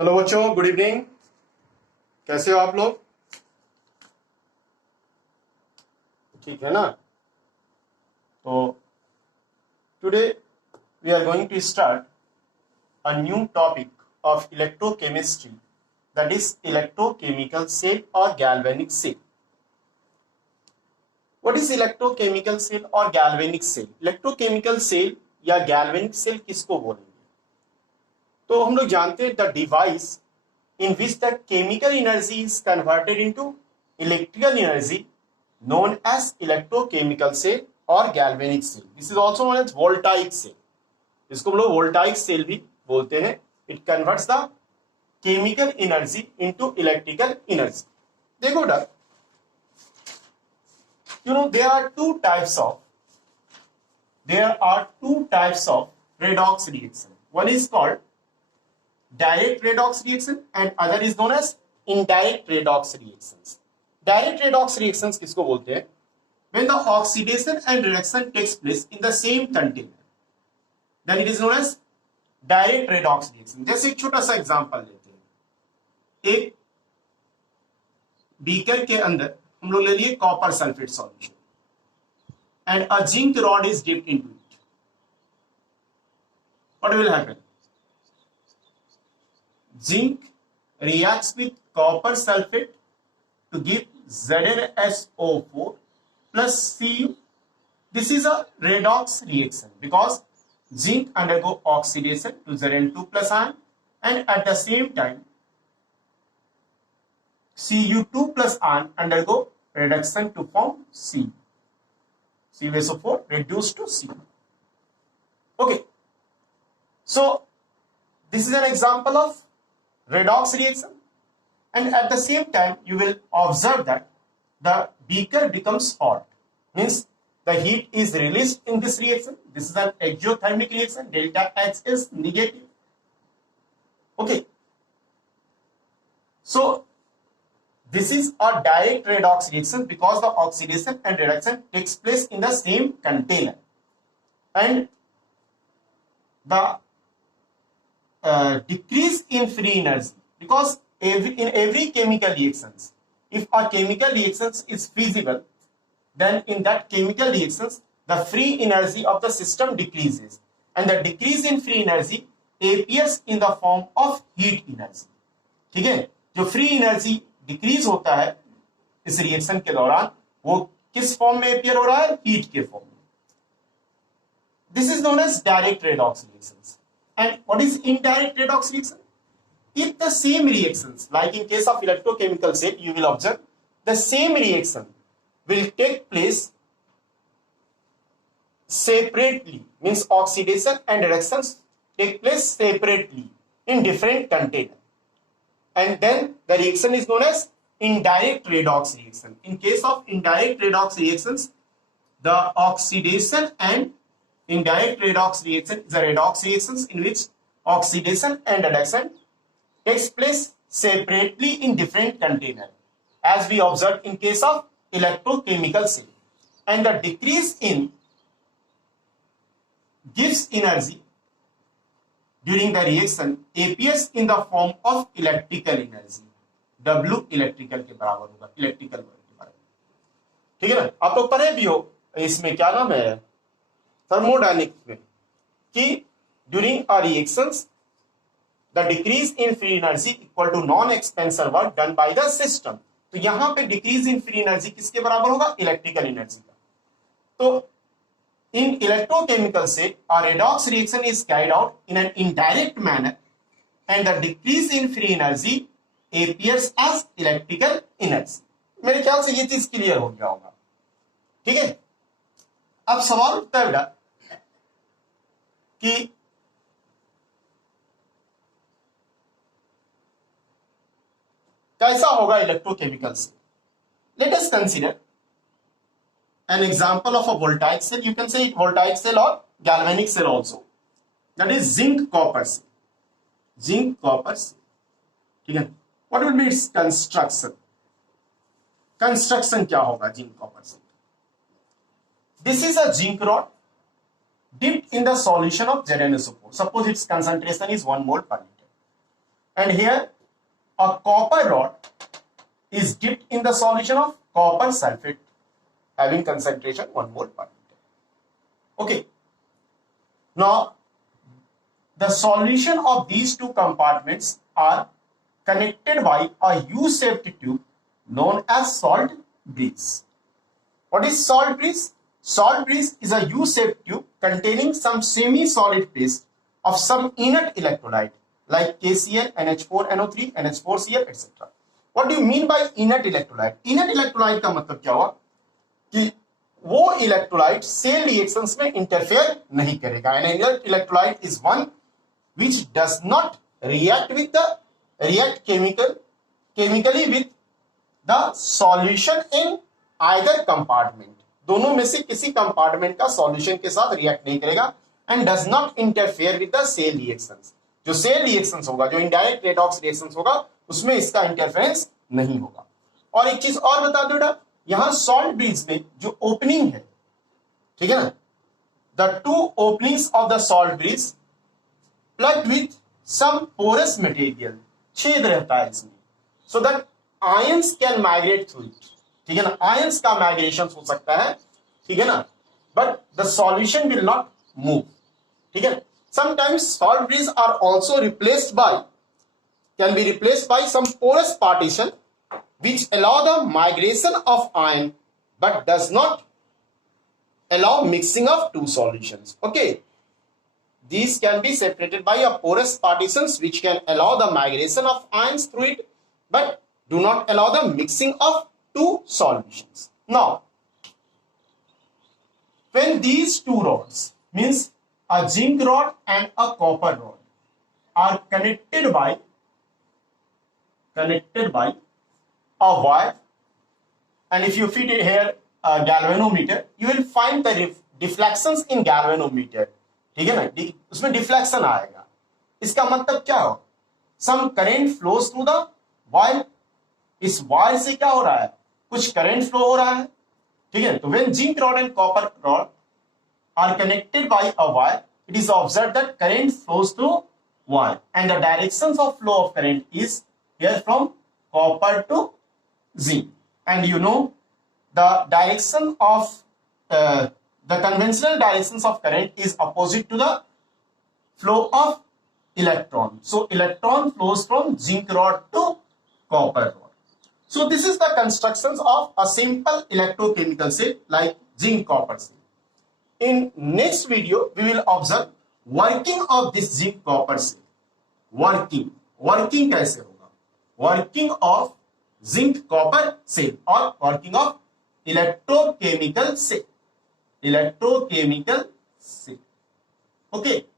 Hello बच्चों, good evening. कैसे हो आप लोग? ठीक है ना? तो today we are going to start a new topic of electrochemistry, that is electrochemical cell और galvanic cell. What is electrochemical cell और गैल्वेनिक सेल? इलेक्ट्रोकेमिकल सेल या गैल्वेनिक सेल किसको बोलेंगे? तो हम लोग जानते हैं the device in which the chemical energy is converted into electrical energy known as electrochemical cell or galvanic cell. This is also known as voltaic cell. इसको हम लोग voltaic cell भी बोलते हैं. It converts the chemical energy into electrical energy. देखो बेटा, there are two types of redox reaction. One is called direct redox reaction and other is known as indirect redox reactions. Direct redox reactions किसको बोलते हैं? When the oxidation and reduction takes place in the same container, then it is known as direct redox reaction. जैसे एक छोटा सा example लेते हैं. एक बीकर के अंदर हम लोग ले लिए copper sulphate solution and a zinc rod is dipped into it. What will happen? Zinc reacts with copper sulfate to give ZnSO4 plus Cu. This is a redox reaction because zinc undergo oxidation to Zn2 plus ion and at the same time Cu2 plus ion undergo reduction to form C. CuSO4 reduced to C. Okay. So this is an example of redox reaction, and at the same time you will observe that the beaker becomes hot, means the heat is released in this reaction. This is an exothermic reaction. Delta H is negative. Okay, so this is a direct redox reaction because the oxidation and reduction takes place in the same container, and the decrease in free energy, because in every chemical reactions, if a chemical reactions is feasible, then in that chemical reactions the free energy of the system decreases, and the decrease in free energy appears in the form of heat energy. ठीक है? जो free energy decrease होता है इस reaction के दौरान, वो किस फॉर्म में अपियर हो रहा है? हीट के फॉर्म में. This is known as direct redox reactions. And what is indirect redox reaction? If the same reactions, like in case of electrochemical cell, you will observe the same reaction will take place separately, means oxidation and reductions take place separately in different container, and then the reaction is known as indirect redox reaction. In case of indirect redox reactions, the oxidation and indirect redox reaction is a redox reactions in which oxidation and reduction takes place separately in different container, as we observed in case of electrochemical cell, and the decrease in gives energy during the reaction appears in the form of electrical energy. W electrical के बराबर होगा, electrical work के बराबर. ठीक है ना? आप लोग पढ़े भी हो इसमें, क्या नाम है, थर्मोडायनेमिक्स में, कि during a reactions the decrease in free energy equal to non expansion work done by the system. तो यहां पे डिक्रीज इन फ्री एनर्जी किसके बराबर होगा? इलेक्ट्रिकल एनर्जी का. तो in electrochemical cell a redox reaction is carried out in an indirect manner and the decrease in free energy appears as electrical energy. मेरे ख्याल से ये चीज क्लियर हो गया होगा. ठीक है? अब सवाल उठता है बेटा कि कैसा होगा electrochemical cell. Let us consider an example of a voltaic cell. You can say it voltaic cell और galvanic cell also, that is zinc copper cell. Zinc copper cell. ठीक है? What will be its construction? Construction क्या होगा zinc copper cell? This is a zinc rod dipped in the solution of ZnSO4. Suppose its concentration is 1 mole per liter. and here a copper rod is dipped in the solution of copper sulfate having concentration 1 mole per liter. Okay. Now, the solution of these two compartments are connected by a U-shaped tube known as salt breeze. What is salt breeze? Salt breeze is a U-shaped tube containing some semi-solid paste of some inert electrolyte like KCl, NH4, NO3, NH4Cl, etc. What do you mean by inert electrolyte? Inert electrolyte का मतलब क्या हुआ कि वो electrolyte cell reactions में interfere नहीं करेगा. An inert electrolyte is one which does not react chemically with the solution in either compartment. दोनों में से किसी कंपार्टमेंट का सॉल्यूशन के साथ रिएक्ट नहीं करेगा and does not interfere with the cell reactions. जो सेल रिएक्शंस होगा, जो इनडायरेक्ट रेडॉक्स रिएक्शंस होगा, उसमें इसका इंटरफेरेंस नहीं होगा. और एक चीज और बता दो बेटा, यहां सॉल्ट ब्रीज में जो ओपनिंग है, ठीक है ना, the two openings of the salt bridge plugged with some porous material, छेद रहता है इसमें, so that ions can migrate through it. ठीक है ना, आयंस का माइग्रेशन हो सकता है, ठीक है ना, but the solution will not move. ठीक है, sometimes salt bridge are also replaced by, can be replaced by some porous partition which allow the migration of ion but does not allow mixing of two solutions. Okay, these can be separated by a porous partitions which can allow the migration of ions through it but do not allow the mixing of two solutions. Now, when these two rods, means a zinc rod and a copper rod, are connected by a wire, and if you fit it here a galvanometer, you will find the deflections in galvanometer. ठीक है ना, उसमें deflection आएगा. इसका मतलब क्या हो, some current flows through the wire. इस वायर से क्या हो रहा है, कुछ करंट फ्लो हो रहा है. ठीक है, तो when zinc rod and copper rod are connected by a wire, it is observed that current flows through wire and the directions of flow of current is here from copper to zinc. And you know the direction of the conventional directions of current is opposite to the flow of electron. So electron flows from zinc rod to copper rod. So this is the constructions of a simple electrochemical cell like zinc copper cell. In next video, we will observe working of this zinc copper cell. Working कैसे होगा? Working of zinc copper cell or working of electrochemical cell. Okay.